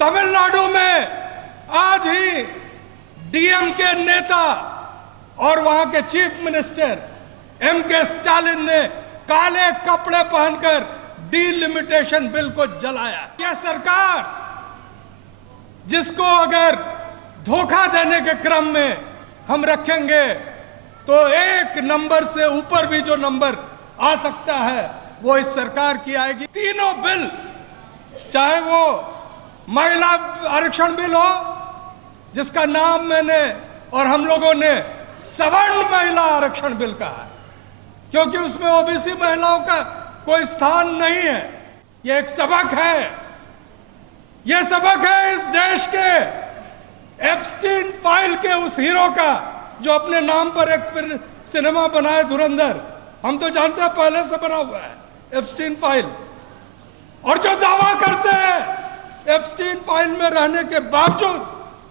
तमिलनाडु में आज ही डीएमके नेता और वहां के चीफ मिनिस्टर एमके स्टालिन ने काले कपड़े पहनकर डीलिमिटेशन बिल को जलाया। यह सरकार जिसको अगर धोखा देने के क्रम में हम रखेंगे तो एक नंबर से ऊपर भी जो नंबर आ सकता है वो इस सरकार की आएगी। तीनों बिल, चाहे वो महिला आरक्षण बिल हो जिसका नाम मैंने और हम लोगों ने सवर्ण महिला आरक्षण बिल कहा है, क्योंकि उसमें ओबीसी महिलाओं का कोई स्थान नहीं है। यह एक सबक है, यह सबक है इस देश के एप्स्टीन फाइल के उस हीरो का जो अपने नाम पर एक फिर सिनेमा बनाए धुरंधर। हम तो जानते हैं पहले से बना हुआ है एप्स्टीन फाइल, और जो दावा करते हैं एप्स्टीन फाइल में रहने के बावजूद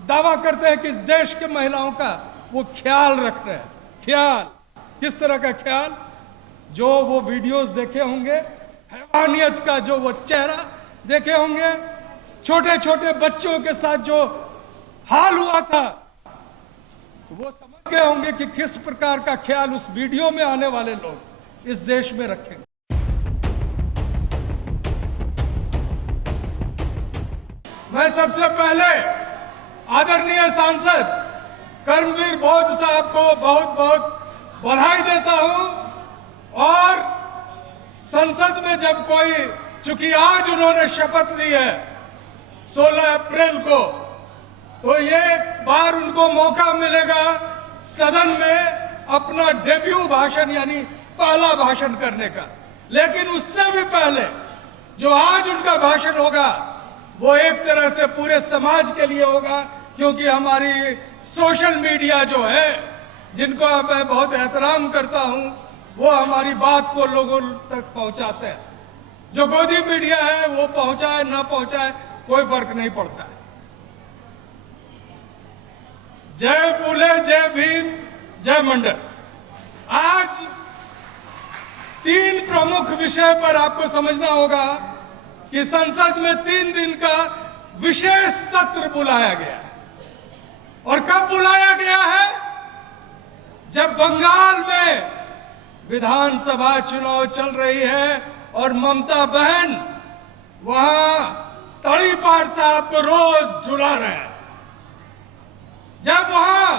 दावा करते हैं कि इस देश के महिलाओं का वो ख्याल रख रहे हैं। ख्याल किस तरह का ख्याल? जो वो वीडियोस देखे होंगे, हैवानियत का जो वो चेहरा देखे होंगे, छोटे छोटे बच्चों के साथ जो हाल हुआ था, तो वो समझ गए होंगे कि किस प्रकार का ख्याल उस वीडियो में आने वाले लोग इस देश में रखेंगे। मैं सबसे पहले आदरणीय सांसद कर्मवीर बौद्ध साहब को बहुत बहुत बधाई देता हूं। और संसद में जब कोई, चूंकि आज उन्होंने शपथ ली है 16 अप्रैल को, तो ये बार उनको मौका मिलेगा सदन में अपना डेब्यू भाषण यानी पहला भाषण करने का। लेकिन उससे भी पहले जो आज उनका भाषण होगा वो एक तरह से पूरे समाज के लिए होगा, क्योंकि हमारी सोशल मीडिया जो है, जिनको मैं बहुत एहतराम करता हूं, वो हमारी बात को लोगों तक पहुंचाते हैं। जो गोदी मीडिया है वो पहुंचाए ना पहुंचाए कोई फर्क नहीं पड़ता है। जय फुले, जय भीम, जय मंडल। आज 3 प्रमुख विषय पर आपको समझना होगा कि संसद में 3 दिन का विशेष सत्र बुलाया गया है। और कब बुलाया गया है? जब बंगाल में विधानसभा चुनाव चल रही है और ममता बहन वहां तड़ीपार साहब को रोज झुला रहे हैं। जब वहां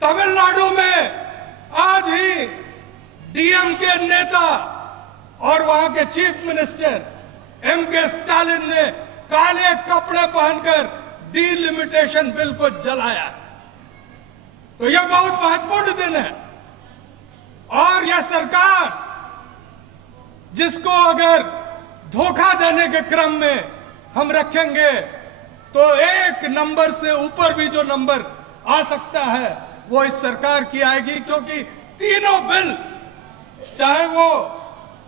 तमिलनाडु में आज ही डीएमके नेता और वहां के चीफ मिनिस्टर एमके स्टालिन ने काले कपड़े पहनकर डीलिमिटेशन बिल को जलाया, तो यह बहुत महत्वपूर्ण दिन है। और यह सरकार जिसको अगर धोखा देने के क्रम में हम रखेंगे तो एक नंबर से ऊपर भी जो नंबर आ सकता है वो इस सरकार की आएगी, क्योंकि तीनों बिल, चाहे वो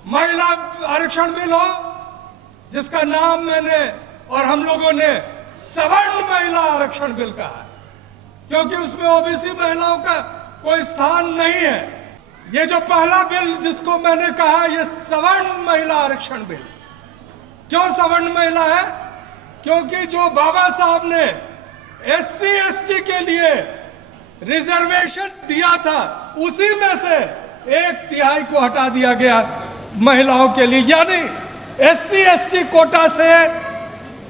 महिला आरक्षण बिल हो जिसका नाम मैंने और हम लोगों ने सवर्ण महिला आरक्षण बिल कहा है, क्योंकि उसमें ओबीसी महिलाओं का कोई स्थान नहीं है। ये जो पहला बिल जिसको मैंने कहा, ये सवर्ण महिला आरक्षण बिल। क्यों सवर्ण महिला है? क्योंकि जो बाबा साहब ने एससी एसटी के लिए रिजर्वेशन दिया था उसी में से 1/3 को हटा दिया गया महिलाओं के लिए, यानी एससी एसटी कोटा से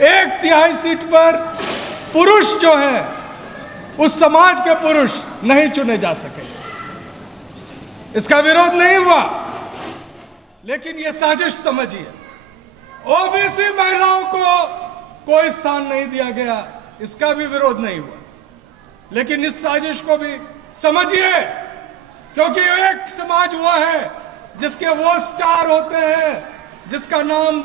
1/3 सीट पर पुरुष जो है उस समाज के पुरुष नहीं चुने जा सके। इसका विरोध नहीं हुआ, लेकिन यह साजिश समझिए। ओबीसी महिलाओं को कोई स्थान नहीं दिया गया, इसका भी विरोध नहीं हुआ, लेकिन इस साजिश को भी समझिए, क्योंकि एक समाज वो है जिसके वो स्टार होते हैं जिसका नाम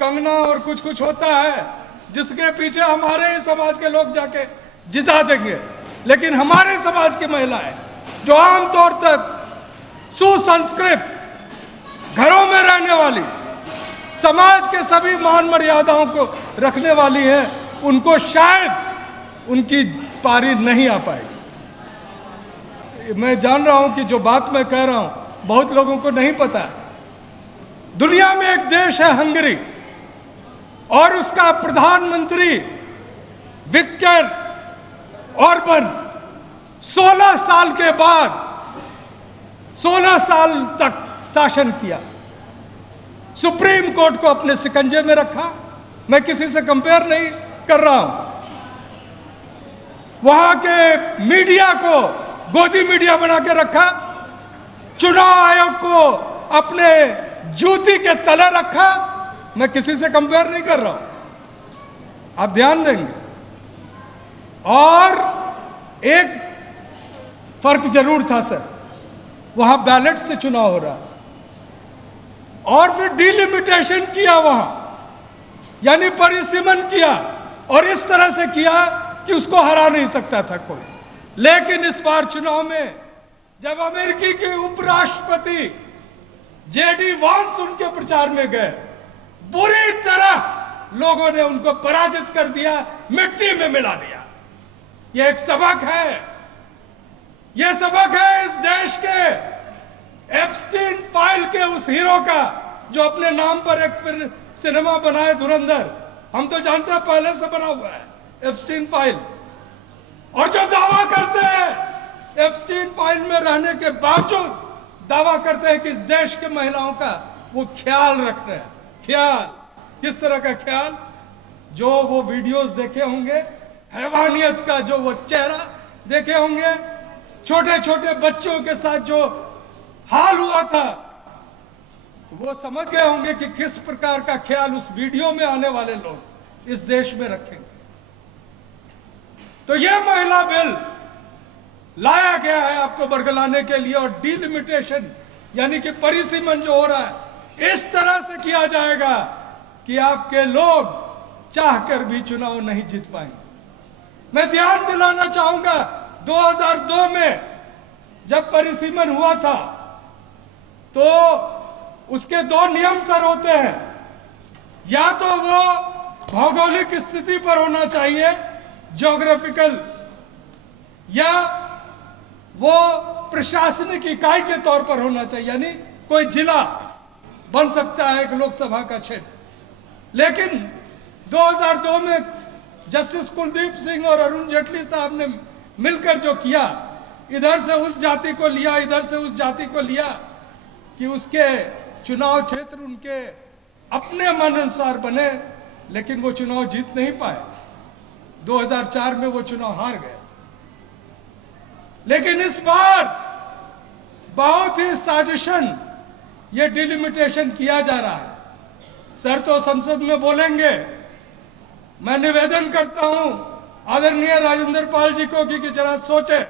कंगना और कुछ कुछ होता है, जिसके पीछे हमारे ही समाज के लोग जाके जिता देंगे। लेकिन हमारे समाज की महिलाएं जो आमतौर तक सुसंस्कृत घरों में रहने वाली, समाज के सभी मान मर्यादाओं को रखने वाली हैं, उनको शायद उनकी पारी नहीं आ पाएगी। मैं जान रहा हूं कि जो बात मैं कह रहा हूं बहुत लोगों को नहीं पता है। दुनिया में एक देश है हंगरी, और उसका प्रधानमंत्री विक्टर ऑर्बन 16 साल के बाद 16 साल तक शासन किया, सुप्रीम कोर्ट को अपने शिकंजे में रखा। मैं किसी से कंपेयर नहीं कर रहा हूं। वहां के मीडिया को गोदी मीडिया बना के रखा, चुनाव आयोग को अपने जूती के तले रखा। मैं किसी से कंपेयर नहीं कर रहा हूं, आप ध्यान देंगे। और एक फर्क जरूर था सर, वहां बैलेट से चुनाव हो रहा और फिर डिलिमिटेशन किया वहां, यानी परिसीमन किया, और इस तरह से किया कि उसको हरा नहीं सकता था कोई। लेकिन इस बार चुनाव में जब अमेरिकी के उपराष्ट्रपति जेडी वांस उनके प्रचार में गए, बुरी तरह लोगों ने उनको पराजित कर दिया, मिट्टी में मिला दिया। यह एक सबक है, यह सबक है इस देश के एप्स्टीन फाइल के उस हीरो का जो अपने नाम पर एक फिर सिनेमा बनाए धुरंधर। हम तो जानते हैं पहले से बना हुआ है एप्स्टीन फाइल, और जो दावा करते हैं एप्स्टीन फाइल में रहने के बावजूद दावा करते हैं कि इस देश के महिलाओं का वो ख्याल रख रहे हैं। ख्याल, किस तरह का ख्याल? जो वो वीडियोस देखे होंगे, हैवानियत का जो वो चेहरा देखे होंगे, छोटे छोटे बच्चों के साथ जो हाल हुआ था, वो समझ गए होंगे कि किस प्रकार का ख्याल उस वीडियो में आने वाले लोग इस देश में रखेंगे। तो यह महिला बिल लाया गया है आपको बरगलाने के लिए, और डिलिमिटेशन यानी कि परिसीमन जो हो रहा है इस तरह से किया जाएगा कि आपके लोग चाहकर भी चुनाव नहीं जीत पाएंगे। मैं ध्यान दिलाना चाहूंगा, 2002 में जब परिसीमन हुआ था तो उसके दो नियम सर होते हैं, या तो वो भौगोलिक स्थिति पर होना चाहिए, ज्योग्राफिकल, या वो प्रशासनिक इकाई के तौर पर होना चाहिए, यानी कोई जिला बन सकता है एक लोकसभा का क्षेत्र। लेकिन 2002 में जस्टिस कुलदीप सिंह और अरुण जेटली साहब ने मिलकर जो किया, इधर से उस जाति को लिया, इधर से उस जाति को लिया, कि उसके चुनाव क्षेत्र उनके अपने मन अनुसार बने, लेकिन वो चुनाव जीत नहीं पाए। 2004 में वो चुनाव हार गए। लेकिन इस बार बहुत ही साजिशन ये डिलिमिटेशन किया जा रहा है। सर तो संसद में बोलेंगे। मैं निवेदन करता हूं आदरणीय राजेंद्र पाल जी को कि जरा सोचे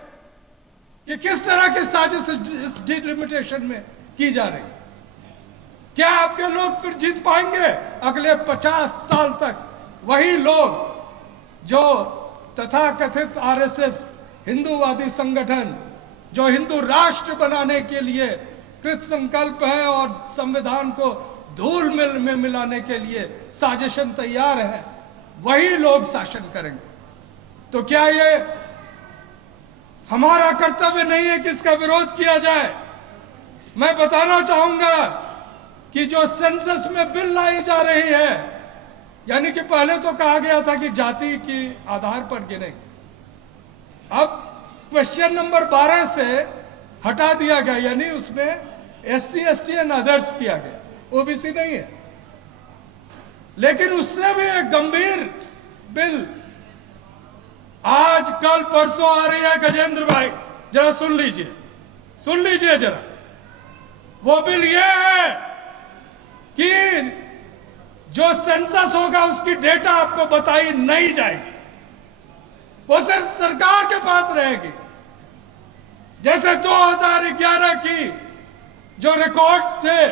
कि किस तरह की साजिश इस डिलिमिटेशन में की जा रही है। क्या आपके लोग फिर जीत पाएंगे? अगले 50 साल तक वही लोग जो तथाकथित आरएसएस हिंदूवादी संगठन जो हिंदू राष्ट्र बनाने के लिए कृत संकल्प है और संविधान को धूल में मिलाने के लिए साजिशन तैयार है, वही लोग शासन करेंगे। तो क्या ये हमारा कर्तव्य नहीं है कि इसका विरोध किया जाए? मैं बताना चाहूंगा कि जो सेंसस में बिल लाई जा रही है, यानी कि पहले तो कहा गया था कि जाति के आधार पर गिनेंगे, अब क्वेश्चन नंबर 12 से हटा दिया गया, यानी उसमें SC ST एंड अदर्स किया गया, OBC नहीं है। लेकिन उससे भी एक गंभीर बिल आज कल परसों आ रही है। गजेंद्र भाई जरा सुन लीजिए जरा। वो बिल ये है कि जो सेंसस होगा उसकी डेटा आपको बताई नहीं जाएगी, वो सिर्फ सरकार के पास रहेगी। जैसे 2011 की जो रिकॉर्ड्स थे,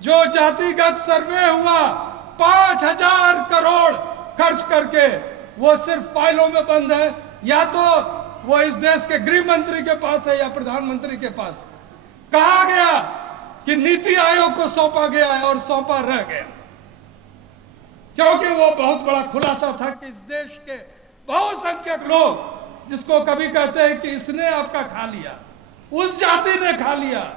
जो जातिगत सर्वे हुआ 5000 करोड़ खर्च करके, वो सिर्फ फाइलों में बंद है, या तो वो इस देश के गृह मंत्री के पास है या प्रधानमंत्री के पास। कहा गया कि नीति आयोग को सौंपा गया है और सौंपा रह गया, क्योंकि वो बहुत बड़ा खुलासा था कि इस देश के बहुसंख्यक लोग, जिसको कभी कहते हैं कि इसने आपका खा लिया, उस जाति ने खा लिया।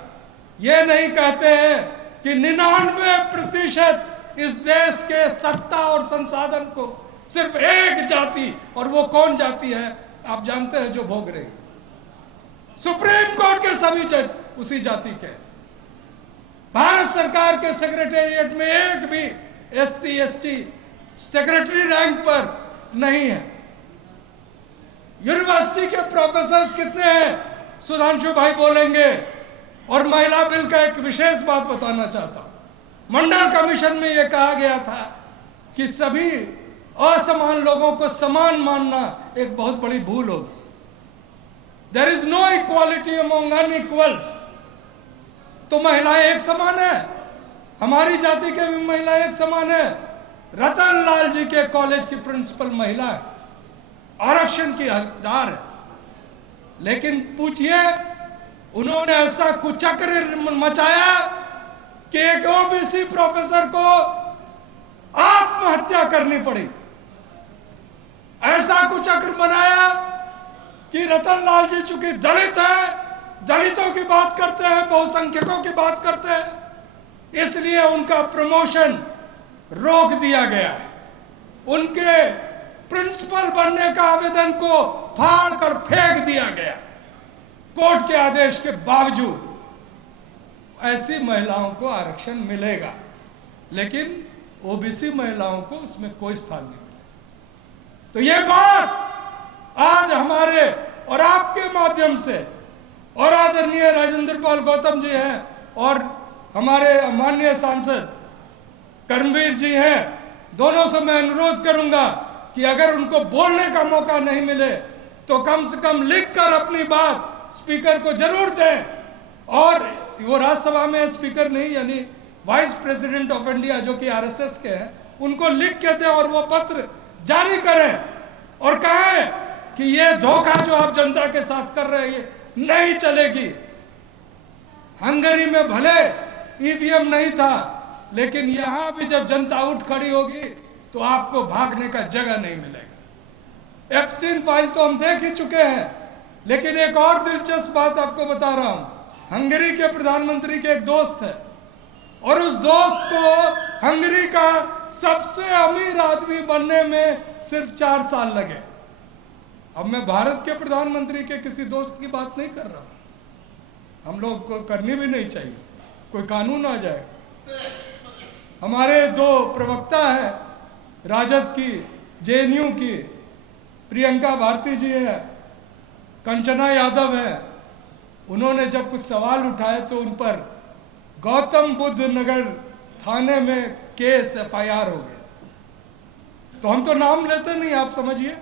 ये नहीं कहते हैं कि 99% इस देश के सत्ता और संसाधन को सिर्फ एक जाति, और वो कौन जाति है आप जानते हैं, जो भोग रही। सुप्रीम कोर्ट के सभी जज उसी जाति के। भारत सरकार के सेक्रेटेरिएट में एक भी SC ST सेक्रेटरी रैंक पर नहीं है। यूनिवर्सिटी के प्रोफेसर्स कितने हैं सुधांशु भाई बोलेंगे। और महिला बिल का एक विशेष बात बताना चाहता हूं। मंडल कमीशन में यह कहा गया था कि सभी असमान लोगों को समान मानना एक बहुत बड़ी भूल होगी। There is no equality among unequals. तो महिलाएं एक समान है, हमारी जाति के भी महिलाएं एक समान है। रतन लाल जी के कॉलेज की प्रिंसिपल महिला है, आरक्षण की हकदार है। लेकिन पूछिए, उन्होंने ऐसा कुचक्र मचाया कि एक ओबीसी प्रोफेसर को आत्महत्या करनी पड़ी। ऐसा कुचक्र बनाया कि रतन लाल जी चूंकि दलित है, दलितों की बात करते हैं, बहुसंख्यकों की बात करते हैं, इसलिए उनका प्रमोशन रोक दिया गया है। उनके प्रिंसिपल बनने का आवेदन को फाड़ कर फेंक दिया गया कोर्ट के आदेश के बावजूद। ऐसी महिलाओं को आरक्षण मिलेगा, लेकिन ओबीसी महिलाओं को उसमें कोई स्थान नहीं मिलेगा। तो ये बात आज हमारे और आपके माध्यम से, और आदरणीय राजेंद्र पाल गौतम जी हैं और हमारे माननीय सांसद कर्मवीर जी हैं, दोनों से मैं अनुरोध करूंगा कि अगर उनको बोलने का मौका नहीं मिले तो कम से कम लिखकर अपनी बात स्पीकर को जरूर दें। और वो राज्यसभा में स्पीकर नहीं, यानी वाइस प्रेसिडेंट ऑफ इंडिया जो कि RSS के हैं, उनको लिख के दें और वो पत्र जारी करें और कहें कि ये धोखा जो आप जनता के साथ कर रहे हैं ये नहीं चलेगी। हंगरी में भले EVM नहीं था, लेकिन यहां भी जब जनता उठ खड़ी होगी तो आपको भागने का जगह नहीं मिलेगा। एप्स्टीन फाइल तो हम देख ही चुके हैं, लेकिन एक और दिलचस्प बात आपको बता रहा हूं। हंगरी के प्रधानमंत्री के एक दोस्त है, और उस दोस्त को हंगरी का सबसे अमीर आदमी बनने में सिर्फ 4 साल लगे। अब मैं भारत के प्रधानमंत्री के किसी दोस्त की बात नहीं कर रहा हूं, हम लोग को करनी भी नहीं चाहिए, कोई कानून आ जाए। हमारे 2 प्रवक्ता हैं राजद की, JNU की, प्रियंका भारती जी है, कंचना यादव है। उन्होंने जब कुछ सवाल उठाए तो उन पर गौतम बुद्ध नगर थाने में केस FIR हो गया। तो हम तो नाम लेते नहीं, आप समझिए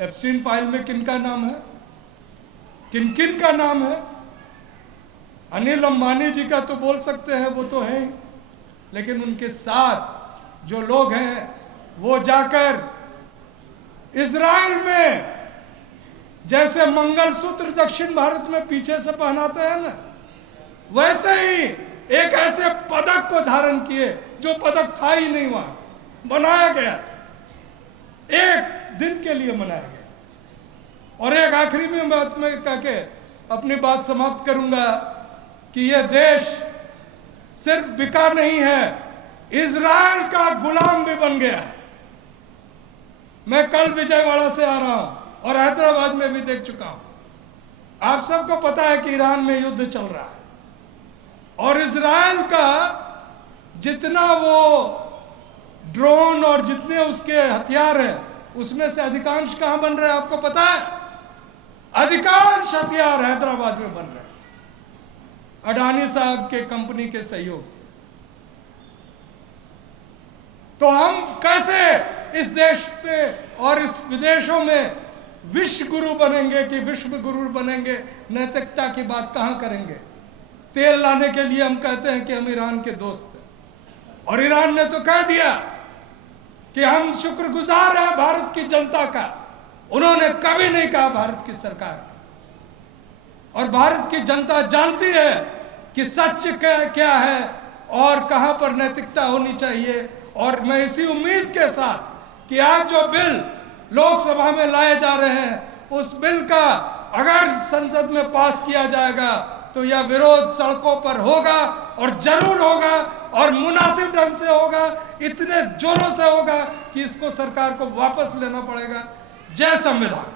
एप्स्टीन फाइल में किन का नाम है, किन किन का नाम है। अनिल अंबानी जी का तो बोल सकते हैं, वो तो है ही, लेकिन उनके साथ जो लोग हैं वो जाकर इजराइल में जैसे मंगलसूत्र दक्षिण भारत में पीछे से पहनाते हैं ना, वैसे ही एक ऐसे पदक को धारण किए जो पदक था ही नहीं, वहां बनाया गया था, एक दिन के लिए मनाया गया। और एक आखिरी में बात में कह के अपनी बात समाप्त करूंगा कि यह देश सिर्फ बिका नहीं है, इजराइल का गुलाम भी बन गया है। मैं कल विजयवाड़ा से आ रहा हूं और हैदराबाद में भी देख चुका हूं। आप सबको पता है कि ईरान में युद्ध चल रहा है, और इजराइल का जितना वो ड्रोन और जितने उसके हथियार हैं, उसमें से अधिकांश कहां बन रहे हैं आपको पता है? अधिकांश हथियार हैदराबाद में बन रहे हैं, अडानी साहब के कंपनी के सहयोग से। तो हम कैसे इस देश पे और इस विदेशों में विश्व गुरु बनेंगे कि विश्व गुरु बनेंगे? नैतिकता की बात कहां करेंगे? तेल लाने के लिए हम कहते हैं कि हम ईरान के दोस्त हैं, और ईरान ने तो कह दिया कि हम शुक्रगुजार हैं भारत की जनता का। उन्होंने कभी नहीं कहा भारत की सरकार, और भारत की जनता जानती है कि सच क्या है और कहां पर नैतिकता होनी चाहिए। और मैं इसी उम्मीद के साथ कि आज जो बिल लोकसभा में लाए जा रहे हैं, उस बिल का अगर संसद में पास किया जाएगा तो यह विरोध सड़कों पर होगा और जरूर होगा और मुनासिब ढंग से होगा, इतने जोरों से होगा कि इसको सरकार को वापस लेना पड़ेगा। जय संविधान।